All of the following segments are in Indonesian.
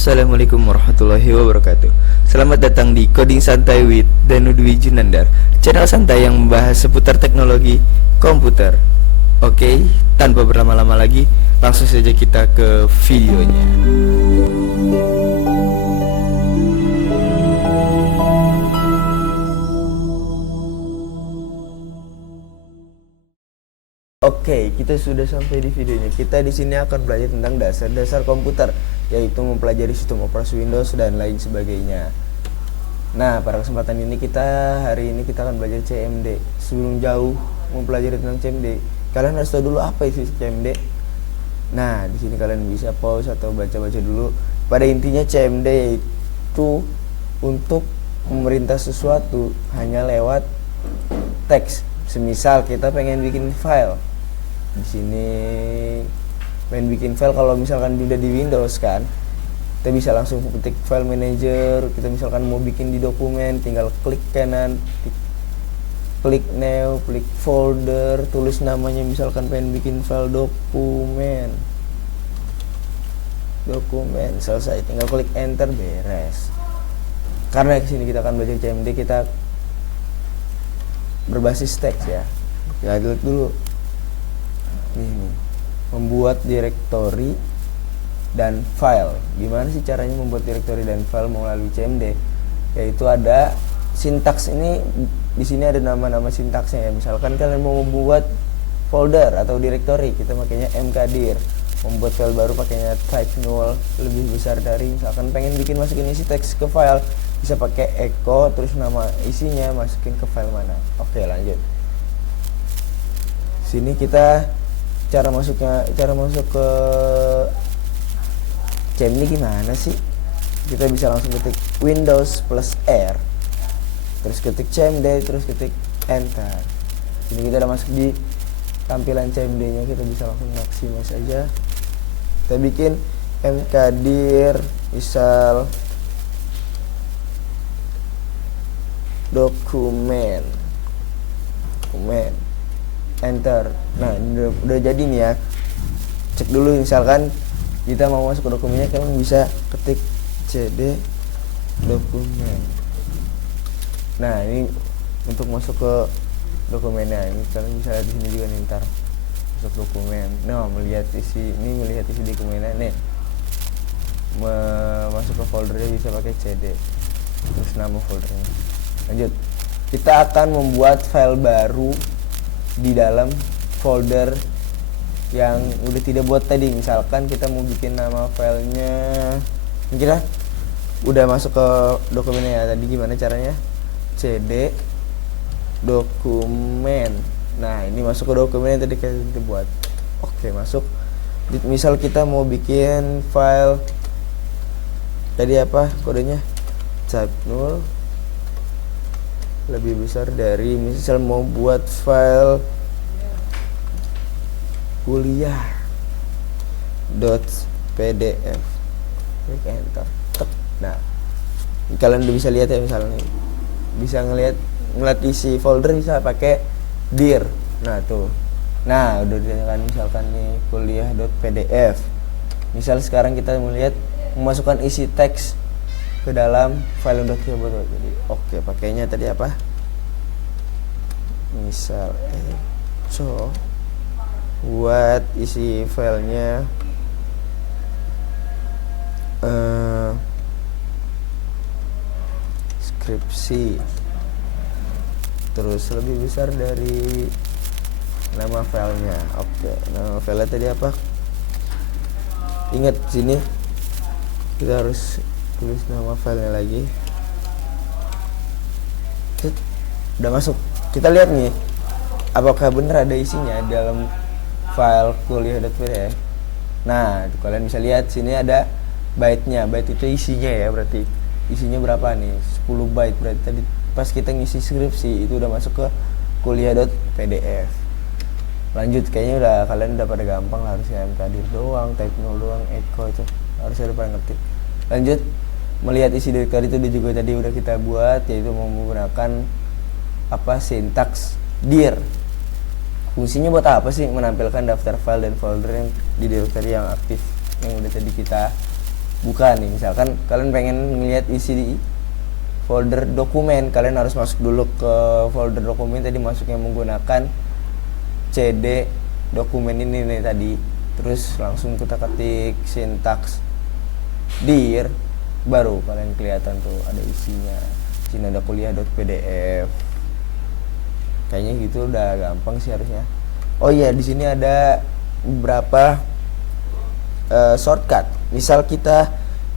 Assalamualaikum warahmatullahi wabarakatuh. Selamat datang di Coding Santai with Danudwi Junandar, channel santai yang membahas seputar teknologi komputer. Oke, tanpa berlama-lama lagi, langsung saja kita ke videonya. Oke, kita sudah sampai di videonya. Kita di sini akan belajar tentang dasar-dasar komputer, yaitu mempelajari sistem operasi Windows dan lain sebagainya. Nah, pada kesempatan ini hari ini kita akan belajar CMD. Sebelum jauh mempelajari tentang CMD, kalian harus tahu dulu apa itu CMD. Nah, di sini kalian bisa pause atau baca-baca dulu. Pada intinya CMD yaitu untuk memerintah sesuatu hanya lewat teks. Semisal kita pengen bikin file. Di sini pengen bikin file, kalau misalkan udah di Windows kan, kita bisa langsung ketik file manager. Kita misalkan mau bikin di dokumen, tinggal klik kanan, klik new, klik folder, tulis namanya, misalkan pengen bikin file dokumen, selesai, tinggal klik enter, beres. Karena kesini kita akan belajar CMD, kita berbasis teks ya. Ya, lihat dulu ini, membuat direktori dan file. Gimana sih caranya membuat direktori dan file melalui CMD? Yaitu ada sintaks ini, di sini ada nama-nama sintaksnya ya. Misalkan kalian mau membuat folder atau direktori, kita makanya mkdir. Membuat file baru pakainya type null lebih besar dari. Misalkan pengen bikin masukin isi teks ke file, bisa pakai echo terus nama isinya masukin ke file mana. Oke, lanjut. Sini kita cara masuk ke CMD gimana sih? Kita bisa langsung ketik Windows plus R, terus ketik CMD, terus ketik enter. Sini kita udah masuk di tampilan CMD nya. Kita bisa langsung maksimal saja. Kita bikin mkdir misal dokumen, enter. Nah, ini udah jadi nih ya. Cek dulu, misalkan kita mau masuk ke dokumennya, kalian bisa ketik cd dokumen. Nah, ini untuk masuk ke dokumennya. Ini kalian bisa lihat di sini juga nih, ntar masuk dokumen. Nah, melihat isi dokumennya nih. Masuk ke foldernya bisa pakai cd, terus nama foldernya. Lanjut, kita akan membuat file baru di dalam folder yang udah tidak buat tadi. Misalkan kita mau bikin nama filenya, kita udah masuk ke dokumennya ya. Tadi gimana caranya? cd dokumen. Nah, ini masuk ke dokumen yang tadi kita buat. Oke, masuk. Misal kita mau bikin file tadi apa kodenya? Type null lebih besar dari, misal mau buat file kuliah .pdf, klik enter. Nah, kalian udah bisa lihat ya, misalnya bisa ngelihat isi folder bisa pakai dir. Nah, tuh. Nah, udah kan, misalkan nih kuliah.pdf. Misal sekarang kita melihat memasukkan isi teks ke dalam file yang udah kita buat. Jadi oke, pakainya tadi apa? Misal so buat isi filenya skripsi, terus lebih besar dari nama filenya. Oke, nama filenya tadi apa? Ingat sini kita harus tulis nama filenya lagi. Udah masuk. Kita lihat nih, apakah benar ada isinya dalam file kuliah.pdf. Nah, kalian bisa lihat sini ada byte-nya. Byte itu isinya ya, berarti isinya berapa nih? 10 byte. Berarti tadi pas kita ngisi skripsi itu udah masuk ke kuliah.pdf. Lanjut, kayaknya kalian udah pada gampang lah, harusnya mkdir doang, type null doang, echo itu harusnya udah pada ngerti. Lanjut, melihat isi direktori itu juga tadi udah kita buat, yaitu menggunakan sintaks dir. Fungsinya buat apa sih? Menampilkan daftar file dan folder yang di direktori yang aktif yang udah tadi kita bukan nih. Misalkan kalian pengen ngeliat isi di folder dokumen, kalian harus masuk dulu ke folder dokumen. Tadi masuknya menggunakan cd dokumen ini nih tadi, terus langsung kita ketik sintaks dir, baru kalian kelihatan tuh ada isinya. Di sini ada kuliah.pdf. Kayaknya gitu udah gampang sih harusnya. Oh iya, di sini ada beberapa shortcut. Misal kita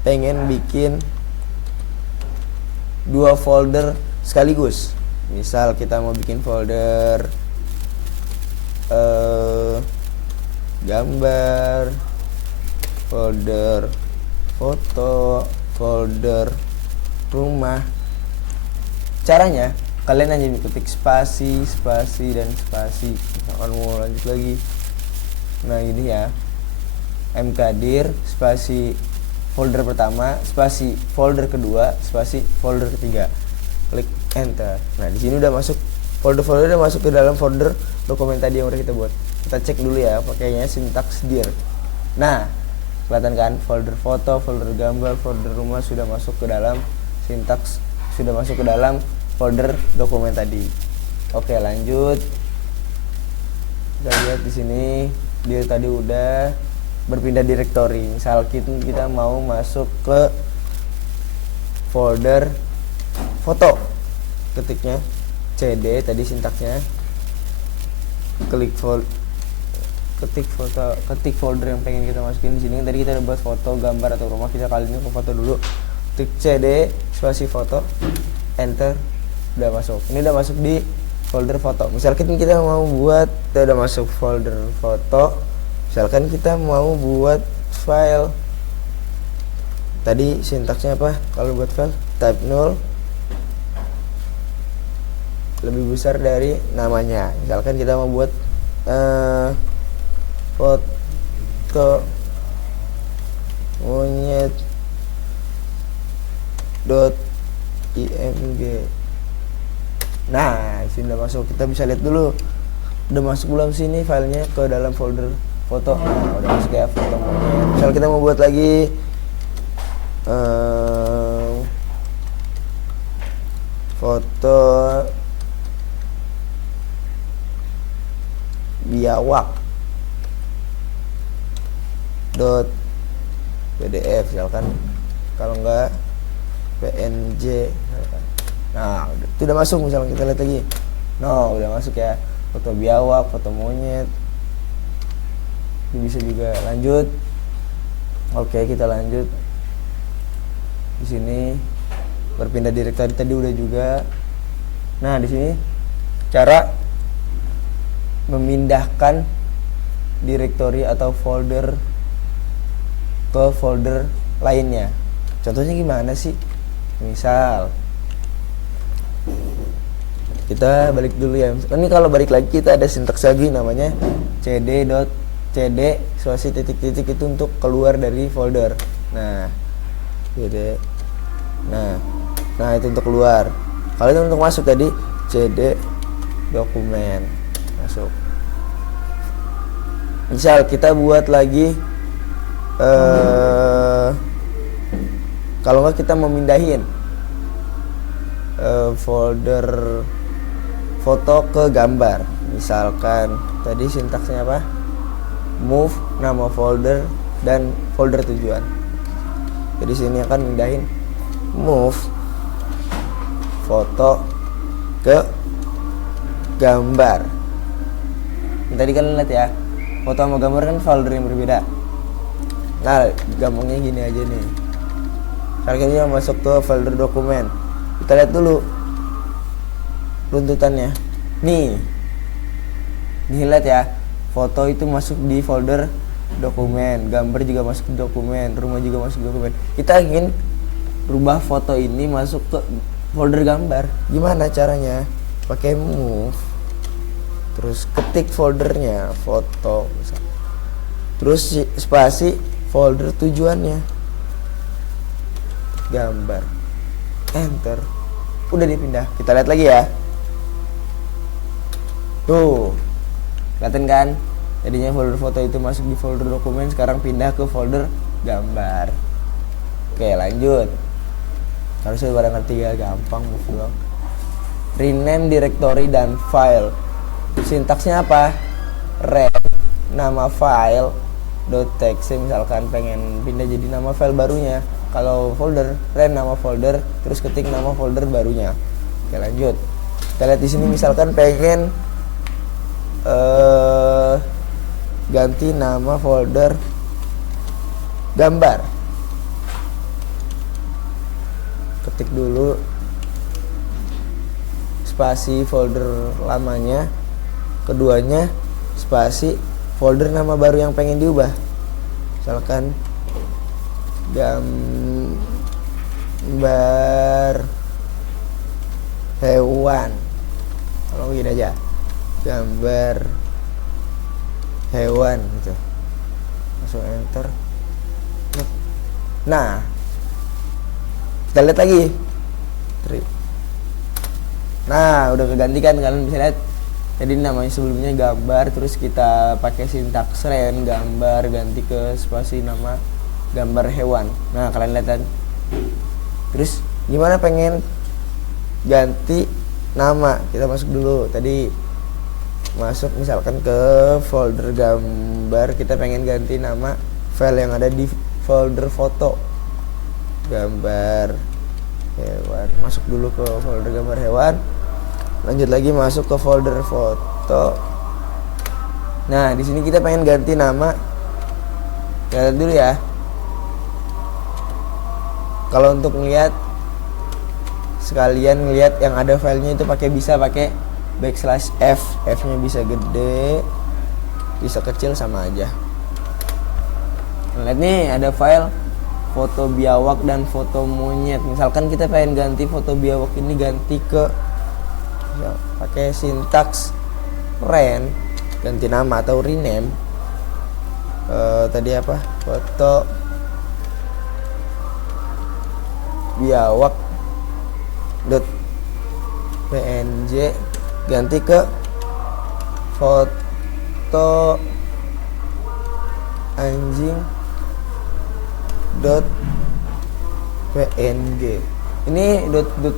pengen bikin 2 folder sekaligus. Misal kita mau bikin folder gambar, folder foto, folder rumah. Caranya kalian hanya ketik spasi, spasi, dan spasi. Misalkan mau lanjut lagi, nah ini ya, mkdir spasi folder pertama, spasi folder kedua, spasi folder ketiga, klik enter. Nah di sini udah masuk folder-folder, udah masuk ke dalam folder dokumen tadi yang udah kita buat. Kita cek dulu ya pakainya sintaks dir. Nah kelihatan kan, folder foto, folder gambar, folder rumah sudah masuk ke dalam sintaks, sudah masuk ke dalam folder dokumen tadi. Oke lanjut, kita lihat di sini dia tadi udah berpindah direktori. Misal kita mau masuk ke folder foto, ketiknya cd tadi sintaksnya, ketik folder yang pengen kita masukin. Di sini tadi kita udah buat foto, gambar, atau rumah. Kita kali ini ke foto dulu, klik cd spasi foto, enter, udah masuk. Ini udah masuk di folder foto. Misalkan kita mau buat, udah masuk folder foto. Misalkan kita mau buat file, tadi sintaksnya apa kalau buat file? Type 0 lebih besar dari namanya. Misalkan kita mau buat foto monyet .img. Nah sini udah masuk. Kita bisa lihat dulu udah masuk belum sini filenya ke dalam folder foto. Nah udah masuk ya, foto monyet. Misal kita mau buat lagi foto biawak .pdf misalkan, kalau enggak png misalkan. Nah itu udah masuk. Misalkan kita lihat lagi, no udah masuk ya, foto biawak, foto monyet. Ini bisa juga lanjut. Oke kita lanjut. Di sini berpindah direktori tadi udah juga. Nah di sini cara memindahkan direktori atau folder ke folder lainnya. Contohnya gimana sih? Misal kita balik dulu ya. Ini kalau balik lagi kita ada sintaks lagi namanya cd spasi titik-titik, itu untuk keluar dari folder. Nah cd, nah itu untuk keluar. Kalau itu untuk masuk tadi cd dokumen masuk. Misal kita buat lagi kalau nggak kita memindahin folder foto ke gambar. Misalkan tadi sintaksnya apa? Move nama folder dan folder tujuan. Jadi sini akan mindahin move foto ke gambar. Tadi kalian lihat ya, foto sama gambar kan folder yang berbeda. Nah gampangnya gini aja nih. Sekarang ini masuk ke folder dokumen. Kita lihat dulu runtutannya. Nih lihat ya, foto itu masuk di folder dokumen, gambar juga masuk di dokumen, rumah juga masuk di dokumen. Kita ingin rubah foto ini masuk ke folder gambar. Gimana caranya? Pakai move, terus ketik foldernya foto, terus spasi folder tujuannya gambar, enter, udah dipindah. Kita lihat lagi ya, tuh kelihatan kan, jadinya folder foto itu masuk di folder dokumen, sekarang pindah ke folder gambar. Oke, lanjut. Harusnya pada ngerti ya, gampang move doang. Rename directory dan file. Sintaksnya apa? Rename nama file .txt, misalkan pengen pindah jadi nama file barunya. Kalau folder, rename nama folder, terus ketik nama folder barunya. Oke, lanjut. Kita lihat di sini misalkan pengen ganti nama folder gambar. Ketik dulu spasi folder lamanya, keduanya spasi folder nama baru yang pengen diubah. Misalkan gambar hewan, kalau begini aja, gambar hewan gitu, langsung enter. Nah, kita lihat lagi. Nah, udah kegantikan, kalian bisa lihat. Jadi namanya sebelumnya gambar, terus kita pakai sintaks ren gambar, ganti ke spasi nama gambar hewan. Nah, kalian lihat kan. Terus gimana pengen ganti nama? Kita masuk dulu. Tadi masuk misalkan ke folder gambar, kita pengen ganti nama file yang ada di folder foto. Gambar hewan, masuk dulu ke folder gambar hewan, lanjut lagi masuk ke folder foto. Nah, di sini kita pengen ganti nama. Lihat dulu ya. Kalau untuk ngeliat, sekalian ngeliat yang ada filenya itu bisa pakai backslash f. F-nya bisa gede, bisa kecil, sama aja. Lihat nih, ada file foto biawak dan foto monyet. Misalkan kita pengen ganti foto biawak ini ganti ke ya, pakai sintaks ren ganti nama atau rename. Tadi apa? Foto biawak .png ganti ke foto anjing .png. Ini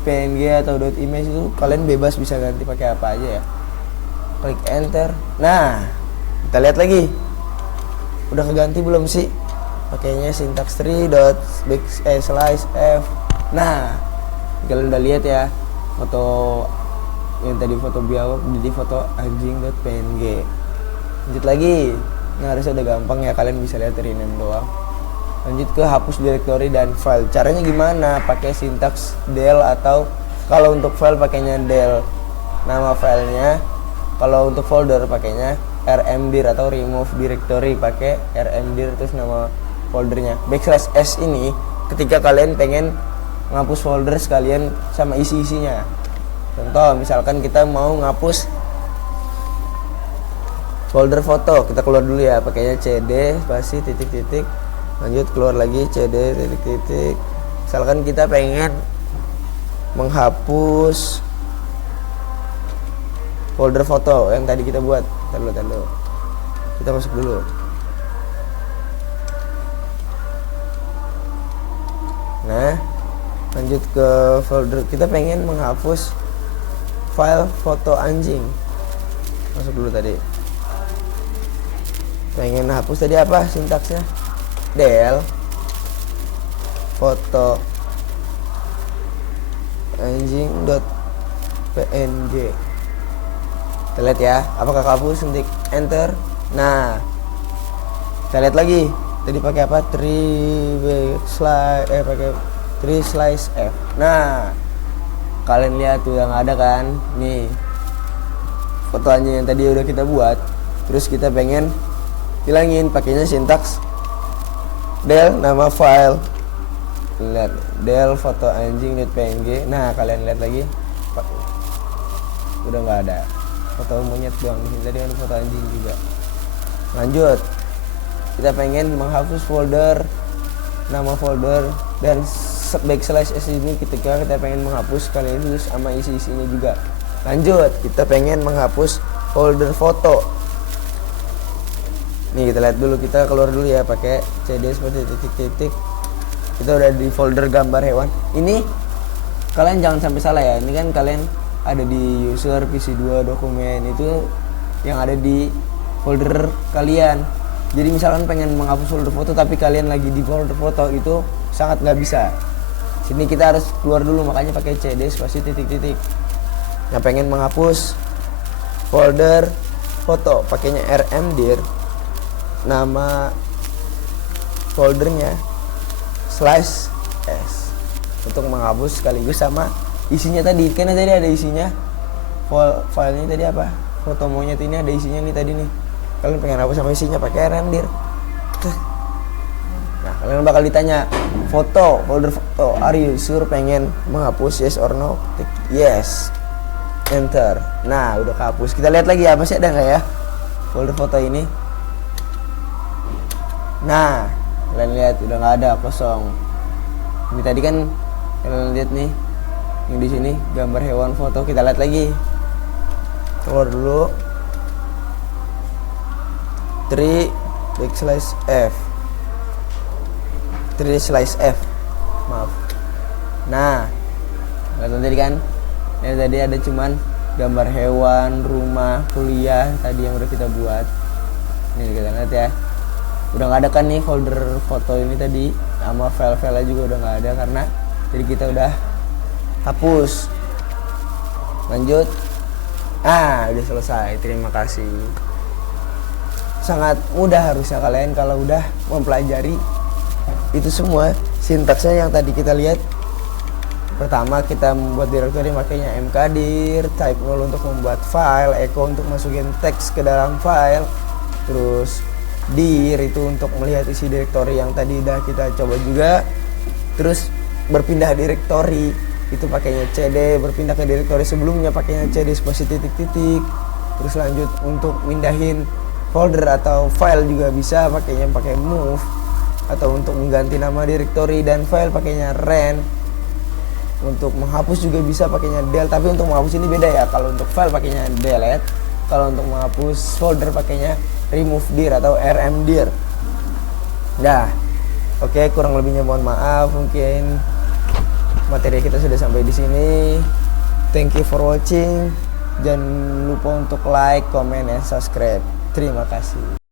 .png atau .image itu kalian bebas bisa ganti pakai apa aja ya. Klik enter. Nah, kita lihat lagi. Udah keganti belum sih? Pakainya sintaks tree /f. Nah, kalian udah lihat ya foto yang tadi foto biawak jadi foto anjing.png. Lanjut lagi. Nah, harusnya udah gampang ya, kalian bisa lihat rename doang. Lanjut ke hapus directory dan file. Caranya gimana? Pakai sintaks del, atau kalau untuk file pakainya del nama filenya. Kalau untuk folder pakainya rmdir atau remove directory, pakai rmdir terus nama foldernya. Backslash s ini ketika kalian pengen ngapus folder sekalian sama isi-isinya. Contoh, misalkan kita mau ngapus folder foto, kita keluar dulu ya, pakainya cd spasi titik-titik, lanjut keluar lagi cd titik-titik. Misalkan kita pengen menghapus folder foto yang tadi kita buat, taruh kita masuk dulu. Nah, lanjut ke folder, kita pengen menghapus file foto anjing, masuk dulu tadi. Pengen hapus tadi apa sintaksnya? Del foto anjing.png. Kita lihat ya, apakah kehapus? Ketik enter. Nah, kita lihat lagi. Tadi pakai apa? Pakai slice f. Nah, kalian lihat tuh yang ada kan? Nih, foto anjing yang tadi udah kita buat. Terus kita pengen hilangin, pakainya sintaks del nama file. Lihat, del foto anjing.png. Nah, kalian lihat lagi, udah nggak ada, foto monyet doang. Di sini tadi ada foto anjing juga. Lanjut, kita pengen menghapus folder nama folder dan backslash s ini ketika kita pengen menghapus, kalian tulis sama isi-isinya juga. Lanjut, kita pengen menghapus folder foto. Nih, kita lihat dulu, kita keluar dulu ya, pakai cd seperti titik-titik, kita udah di folder gambar hewan. Ini kalian jangan sampai salah ya, ini kan kalian ada di user PC2 dokumen, itu yang ada di folder kalian. Jadi misalkan pengen menghapus folder foto tapi kalian lagi di folder foto, itu sangat nggak bisa. Sini kita harus keluar dulu, makanya pakai CD spasi titik-titik. Yang pengen menghapus folder foto pakainya rmdir, nama foldernya /s untuk menghapus sekaligus sama isinya tadi. Karena tadi ada isinya, filenya tadi apa, foto monyet ini ada isinya nih tadi nih. Kalian pengen hapus sama isinya pakai rmdir. Nah, kalian bakal ditanya folder foto, are you sure pengen menghapus, yes or no? Tik yes, enter. Nah, udah kehapus. Kita lihat lagi ya, masih ada nggak ya folder foto ini. Nah, kalian lihat udah nggak ada, kosong. Ini tadi kan kalian lihat nih, yang di sini gambar hewan foto. Kita lihat lagi, keluar dulu 3/f, maaf. Nah, kalian tadi kan ya, tadi ada cuman gambar hewan, rumah, kuliah tadi yang udah kita buat. Nih kita lihat ya, udah nggak ada kan nih folder foto ini tadi, sama file-file juga udah nggak ada karena jadi kita udah hapus. Lanjut. Udah selesai. Terima kasih. Sangat mudah harusnya kalian kalau udah mempelajari itu semua. Sintaksnya yang tadi kita lihat, pertama kita membuat directory makanya mkdir, type 0 untuk membuat file, echo untuk masukin teks ke dalam file, terus dir itu untuk melihat isi directory yang tadi udah kita coba juga. Terus berpindah directory itu pakainya cd, berpindah ke directory sebelumnya pakainya cd spasi titik-titik. Terus lanjut untuk mindahin folder atau file juga bisa pakainya pakai move, atau untuk mengganti nama directory dan file pakainya ren. Untuk menghapus juga bisa pakainya del, tapi untuk menghapus ini beda ya. Kalau untuk file pakainya delete, kalau untuk menghapus folder pakainya remove dir atau rmdir. Nah, oke, kurang lebihnya mohon maaf. Mungkin materi kita sudah sampai di sini. Thank you for watching. Jangan lupa untuk like, comment, and subscribe. Terima kasih.